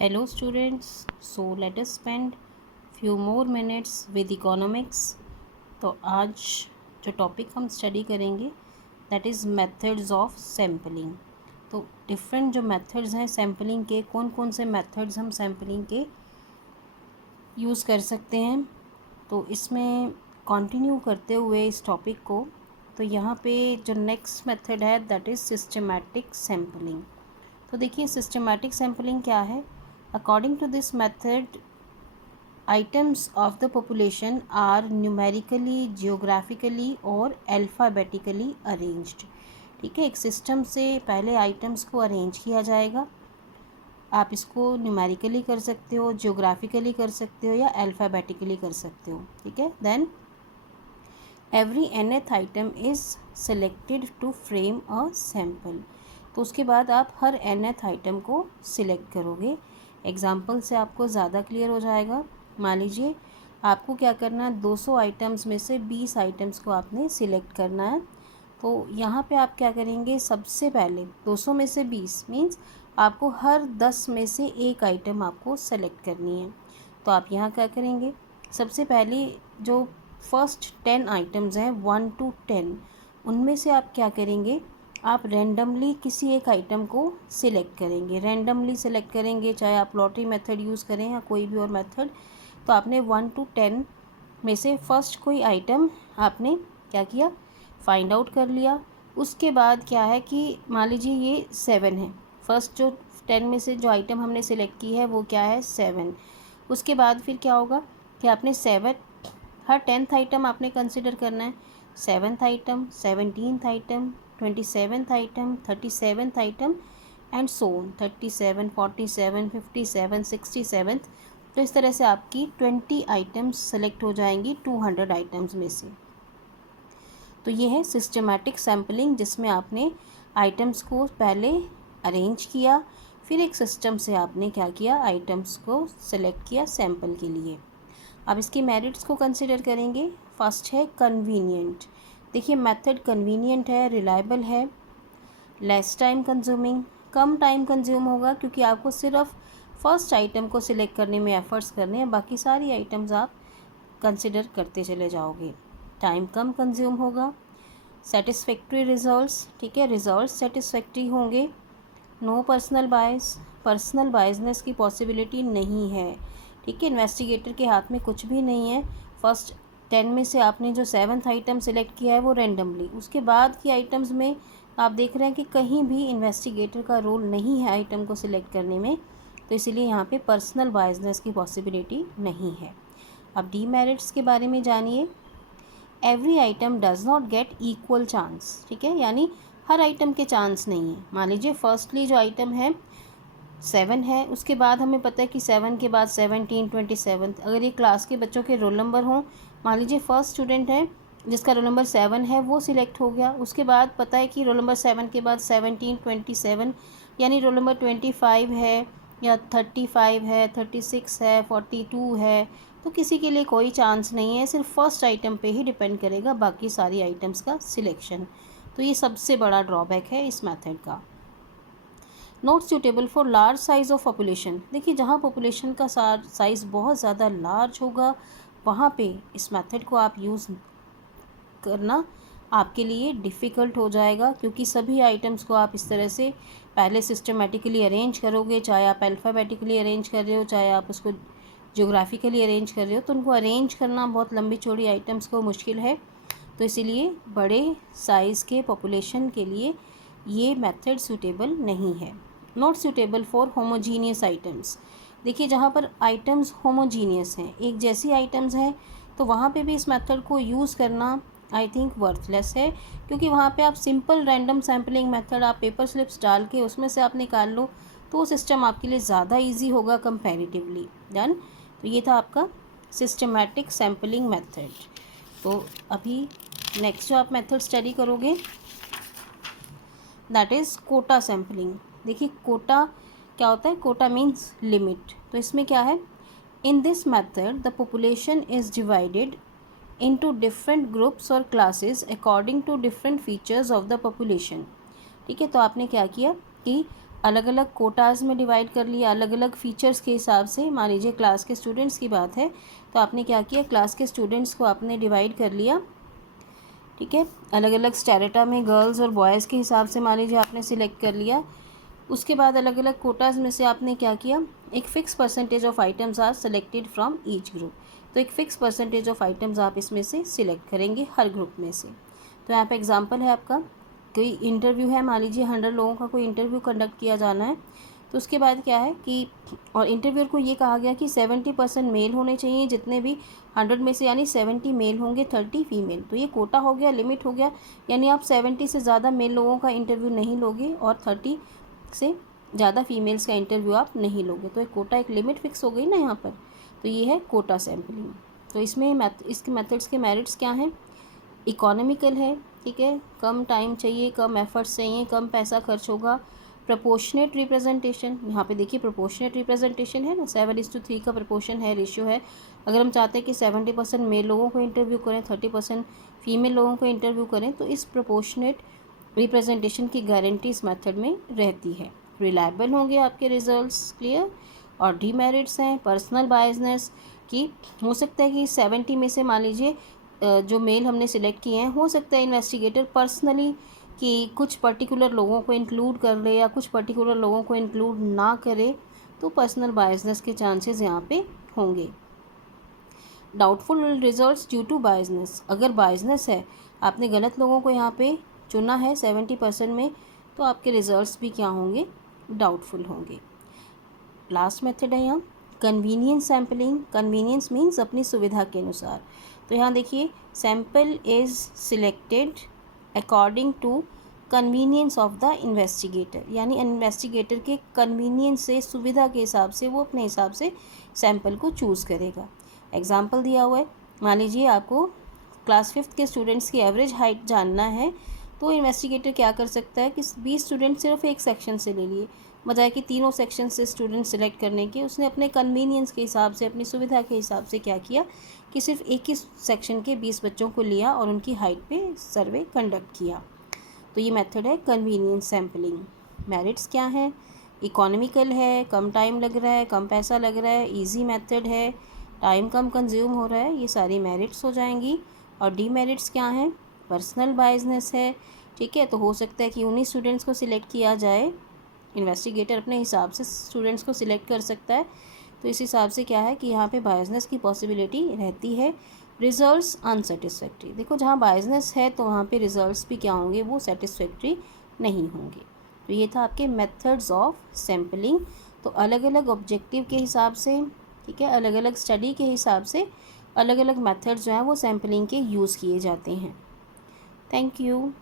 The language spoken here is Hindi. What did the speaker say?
Hello students, so let us spend few more minutes with economics। तो आज जो टॉपिक हम स्टडी करेंगे that is methods of sampling. तो डिफरेंट जो मेथड्स हैं सैम्पलिंग के, कौन कौन से मेथड्स हम सैम्पलिंग के यूज़ कर सकते हैं, तो इसमें कंटिन्यू करते हुए इस टॉपिक को, तो यहाँ पे जो नेक्स्ट मेथड है दैट इज़ सिस्टमैटिक सैम्पलिंग। तो देखिए सिस्टमैटिक सैम्पलिंग क्या है। According to this method items of the population are numerically, geographically और alphabetically arranged। ठीक है, एक सिस्टम से पहले आइटम्स को अरेंज किया जाएगा। आप इसको न्यूमेरिकली कर सकते हो, जियोग्राफिकली कर सकते हो या अल्फ़ाबेटिकली कर सकते हो। ठीक है, then every nth item is selected to frame a sample. तो उसके बाद आप हर nth आइटम को सिलेक्ट करोगे। एग्जाम्पल से आपको ज़्यादा क्लियर हो जाएगा। मान लीजिए आपको क्या करना है, 200 आइटम्स में से 20 आइटम्स को आपने सिलेक्ट करना है। तो यहाँ पे आप क्या करेंगे, सबसे पहले 200 में से 20 मीन्स आपको हर 10 में से एक आइटम आपको सेलेक्ट करनी है। तो आप यहाँ क्या करेंगे, सबसे पहले जो फर्स्ट 10 आइटम्स हैं 1 to 10, उनमें से आप क्या करेंगे, आप रैंडमली किसी एक आइटम को सिलेक्ट करेंगे। रैंडमली सिलेक्ट करेंगे, चाहे आप लॉटरी मेथड यूज़ करें या कोई भी और मेथड। तो आपने 1 to 10 में से फर्स्ट कोई आइटम आपने क्या किया, फाइंड आउट कर लिया। उसके बाद क्या है कि मान लीजिए ये 7 है, फर्स्ट जो 10 में से जो आइटम हमने सिलेक्ट की है वो क्या है, 7। उसके बाद फिर क्या होगा कि आपने 7 हर 10th आइटम आपने कंसिडर करना है। 7th item, 17th item, 27th item, 37th item and so on, 37, 47, 57, 67। तो इस तरह से आपकी 20 आइटम्स सेलेक्ट हो जाएंगी 200 आइटम्स में से। तो ये है सिस्टमैटिक सैम्पलिंग, जिसमें आपने आइटम्स को पहले अरेंज किया, फिर एक सिस्टम से आपने क्या किया, आइटम्स को सेलेक्ट किया सैम्पल के लिए। अब इसकी मेरिट्स को कंसिडर करेंगे। फर्स्ट है कन्वीनियंट। देखिए मेथड कन्वीनियंट है, रिलायबल है, लेस टाइम कंज्यूमिंग, कम टाइम कंज्यूम होगा क्योंकि आपको सिर्फ फर्स्ट आइटम को सिलेक्ट करने में एफर्ट्स करने हैं, बाकी सारी आइटम्स आप कंसिडर करते चले जाओगे। टाइम कम कंज्यूम होगा। सेटिस्फैक्ट्री रिजल्ट्स, ठीक है, रिजल्ट्स सेटिस्फैक्ट्री होंगे। No personal bias, personal biasness की पॉसिबिलिटी नहीं है। ठीक है, इन्वेस्टिगेटर के हाथ में कुछ भी नहीं है। फर्स्ट 10 में से आपने जो 7th आइटम सेलेक्ट किया है वो रैंडमली, उसके बाद की आइटम्स में आप देख रहे हैं कि कहीं भी इन्वेस्टिगेटर का रोल नहीं है आइटम को सिलेक्ट करने में, तो इसीलिए यहाँ पे पर्सनल बायसनेस की पॉसिबिलिटी नहीं है। अब डीमेरिट्स के बारे में जानिए। Every item does not get equal chance. ठीक है, यानी हर आइटम के चांस नहीं है। मान लीजिए फर्स्टली जो आइटम है 7 है, उसके बाद हमें पता है कि 7 के बाद 17, 27, अगर ये क्लास के बच्चों के रोल नंबर हों, मान लीजिए फर्स्ट स्टूडेंट है जिसका रोल नंबर 7 है वो सिलेक्ट हो गया। उसके बाद पता है कि रोल नंबर 7 के बाद 17, 27, यानी रोल नंबर 25 है या 35 है, 36 है, 42 है, तो किसी के लिए कोई चांस नहीं है, सिर्फ फर्स्ट आइटम पे ही डिपेंड करेगा बाकी सारी आइटम्स का सिलेक्शन। तो ये सबसे बड़ा ड्रॉबैक है इस मेथड का। Not suitable for large size of population. देखिए जहाँ पॉपुलेशन का साइज़ बहुत ज़्यादा लार्ज होगा वहाँ पे इस मेथड को आप यूज़ करना आपके लिए डिफ़िकल्ट हो जाएगा, क्योंकि सभी आइटम्स को आप इस तरह से पहले सिस्टमेटिकली अरेंज करोगे, चाहे आप अल्फ़ाबेटिकली अरेंज कर रहे हो, चाहे आप उसको ज्योग्राफिकली अरेंज कर रहे हो, तो उनको अरेंज करना बहुत लंबी चौड़ी आइटम्स को मुश्किल है। तो इसीलिए बड़े साइज़ के पॉपुलेशन के लिए ये मेथड सूटेबल नहीं है। Not suitable for homogeneous items. देखिए जहाँ पर आइटम्स होमोजीनियस हैं, एक जैसी आइटम्स हैं, तो वहाँ पे भी इस मेथड को यूज़ करना आई थिंक वर्थलेस है, क्योंकि वहाँ पे आप सिंपल रैंडम सैम्पलिंग मेथड, आप पेपर स्लिप्स डाल के उसमें से आप निकाल लो, तो वो सिस्टम आपके लिए ज़्यादा ईजी होगा कंपैरेटिवली। डन। तो ये था आपका सिस्टमैटिक सैम्पलिंग मेथड। तो अभी नेक्स्ट जो आप मेथड स्टडी करोगे दैट इज़ कोटा सैम्पलिंग। देखिए कोटा क्या होता है, कोटा मीन्स लिमिट। तो इसमें क्या है, in this method the population is divided into different groups or classes according to different features of the population। ठीक है, तो आपने क्या किया कि अलग अलग कोटाज में डिवाइड कर लिया, अलग अलग फीचर्स के हिसाब से। मान लीजिए क्लास के स्टूडेंट्स की बात है तो आपने क्या किया, क्लास के स्टूडेंट्स को आपने डिवाइड कर लिया, ठीक है, अलग अलग स्टेरेटा में गर्ल्स और बॉयज़ के हिसाब से मान लीजिए आपने सिलेक्ट कर लिया। उसके बाद अलग अलग कोटाज में से आपने क्या किया, एक fix percentage of items are selected from each group. तो एक फ़िक्स परसेंटेज ऑफ आइटम्स आप इसमें से सिलेक्ट करेंगे हर ग्रुप में से। तो यहाँ पे एग्जांपल है आपका, कोई इंटरव्यू है, मान लीजिए 100 लोगों का कोई इंटरव्यू कंडक्ट किया जाना है। तो उसके बाद क्या है कि, और इंटरव्यूअर को ये कहा गया कि 70% मेल होने चाहिए जितने भी 100 में से, यानी 70 मेल होंगे 30 फीमेल। तो ये कोटा हो गया, लिमिट हो गया, यानी आप 70 से ज़्यादा मेल लोगों का इंटरव्यू नहीं लोगे और 30 से ज़्यादा फीमेल्स का इंटरव्यू आप नहीं लोगे। तो एक कोटा, एक लिमिट फिक्स हो गई ना यहाँ पर। तो ये है कोटा सैम्पलिंग। तो इसमें इसके मेथड्स के मेरिट्स क्या हैं, इकोनॉमिकल है, ठीक है, कम टाइम चाहिए, कम एफर्ट्स चाहिए, कम पैसा खर्च होगा। प्रोपोर्शनेट रिप्रेजेंटेशन, यहाँ पे देखिए प्रोपोर्शनेट रिप्रेजेंटेशन है ना, 7:3 का प्रोपोर्शन है, रेशियो है। अगर हम चाहते हैं कि 70% मेल लोगों को इंटरव्यू करें, 30% फीमेल लोगों को इंटरव्यू करें, तो इस प्रोपोर्शनेट रिप्रेजेंटेशन की गारंटी इस मेथड में रहती है। रिलायबल होंगे आपके रिजल्ट्स, क्लियर। और डीमेरिट्स हैं पर्सनल बायसनेस की, हो सकता है कि 70 में से मान लीजिए जो मेल हमने सिलेक्ट किए हैं, हो सकता है इन्वेस्टिगेटर पर्सनली कि कुछ पर्टिकुलर लोगों को इंक्लूड कर ले या कुछ पर्टिकुलर लोगों को इंक्लूड ना करे, तो पर्सनल बायसनेस के चांसेस यहाँ पे होंगे। Doubtful results due to biasness, अगर बायसनेस है, आपने गलत लोगों को यहाँ पे चुना है 70% में, तो आपके रिजल्ट्स भी क्या होंगे, डाउटफुल होंगे। लास्ट मेथड है यहाँ कन्वीनियंस सैम्पलिंग। कन्वीनियंस मीन्स अपनी सुविधा के अनुसार। तो यहाँ देखिए, sample is selected according to convenience of the investigator, यानी इन्वेस्टिगेटर के कन्वीनियंस से, सुविधा के हिसाब से वो अपने हिसाब से सैम्पल को चूज़ करेगा। एग्जाम्पल दिया हुआ है, मान लीजिए आपको क्लास 5th के स्टूडेंट्स की एवरेज हाइट जानना है, तो इन्वेस्टिगेटर क्या कर सकता है कि 20 स्टूडेंट सिर्फ एक सेक्शन से ले लिए, बजाय कि तीनों सेक्शन से स्टूडेंट सेलेक्ट करने के, उसने अपने कन्वीनियंस के हिसाब से, अपनी सुविधा के हिसाब से क्या किया कि सिर्फ एक ही सेक्शन के 20 बच्चों को लिया और उनकी हाइट पे सर्वे कंडक्ट किया। तो ये मेथड है कन्वीनियंस सैम्पलिंग। मेरिट्स क्या हैं, इकोनॉमिकल है, कम टाइम लग रहा है, कम पैसा लग रहा है, ईजी मेथड है, टाइम कम कंज्यूम हो रहा है, ये सारी मेरिट्स हो जाएंगी। और डीमेरिट्स क्या हैं, पर्सनल बायसनेस है, ठीक है, तो हो सकता है कि उन्हीं स्टूडेंट्स को सिलेक्ट किया जाए, इन्वेस्टिगेटर अपने हिसाब से स्टूडेंट्स को सिलेक्ट कर सकता है, तो इस हिसाब से क्या है कि यहाँ पे बायसनेस की पॉसिबिलिटी रहती है। रिजल्ट्स अनसेटिस्फैक्ट्री, देखो जहाँ बायसनेस है तो वहाँ पे रिजल्ट्स भी क्या होंगे, वो सेटिस्फैक्ट्री नहीं होंगे। तो ये था आपके मेथड्स ऑफ सैम्पलिंग। तो अलग अलग ऑब्जेक्टिव के हिसाब से, ठीक है, अलग अलग स्टडी के हिसाब से अलग अलग मेथड्स जो हैं वो सैम्पलिंग के यूज़ किए जाते हैं। Thank you.